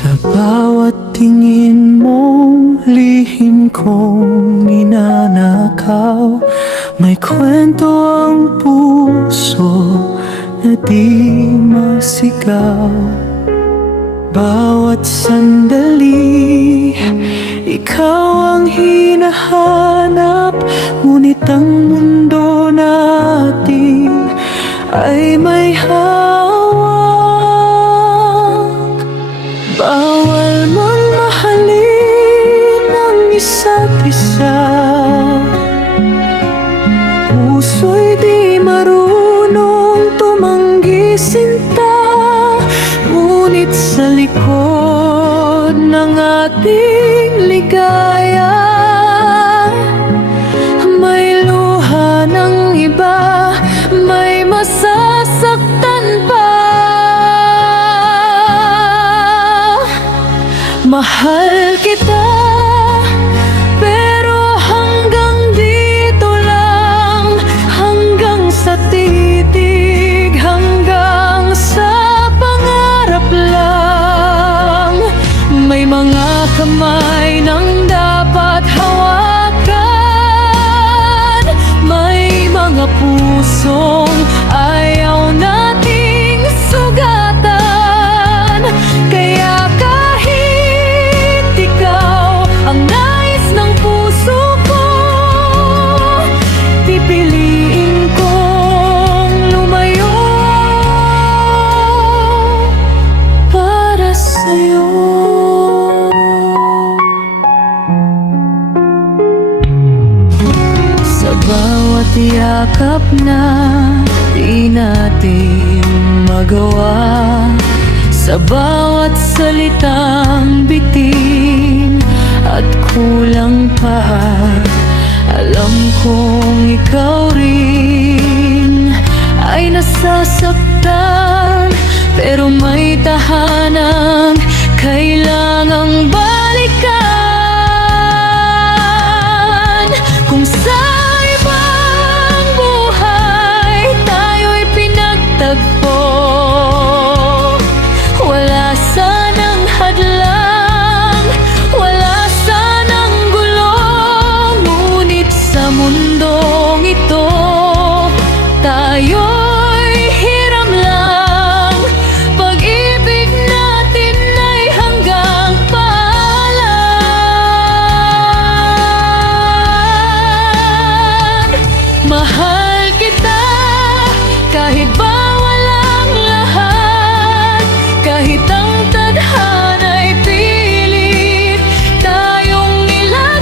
Sa bawat tingin mong lihim kong ninanakaw, may kwento ang puso na di masigaw. Bawat sandali, ikaw ang hinahanap, ngunit ang mundo natin ay may hawak. Bawal mang mahalin ang isa't isa, puso'y di marunong tumanggi sinta. Ngunit sa likod ng ating ligaya, may luha ng iba, may masasaktan pa. Mahal kita, pero hanggang dito lang, hanggang sa titig, hanggang sa pangarap lang. May mga kamay nang dapat hawakan, may mga pusong ayaw nating sugatan. Kaya kahit ikaw ang nais ng puso ko, pipiliin kong lumayo para sa'yo. Sa bawat yakap na di natin magawa, sa bawat salitang bitin at kulang pa, alam kong ikaw rin ay nasasaktan, pero may tahanang kailangang balikan. Kung sa ibang buhay tayo'y pinagtagpo, wala sanang hadlang, wala sanang gulo. Ngunit sa mundong ito, tayo'y hiram lang. Pag-ibig natin ay hanggang paalam. Mahal kita, kahit bawal ang lahat, kahit ang tadhana'y pilit tayong nilaglag.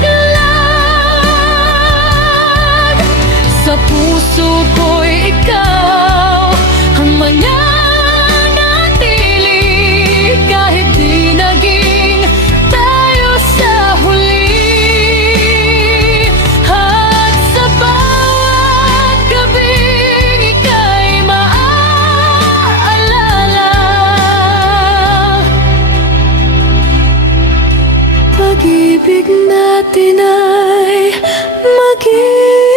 Sa puso ko'y ikaw ang mananatili, kahit di naging tayo sa huli. At sa bawat gabing ika'y maaalala, pag-ibig natin ay maging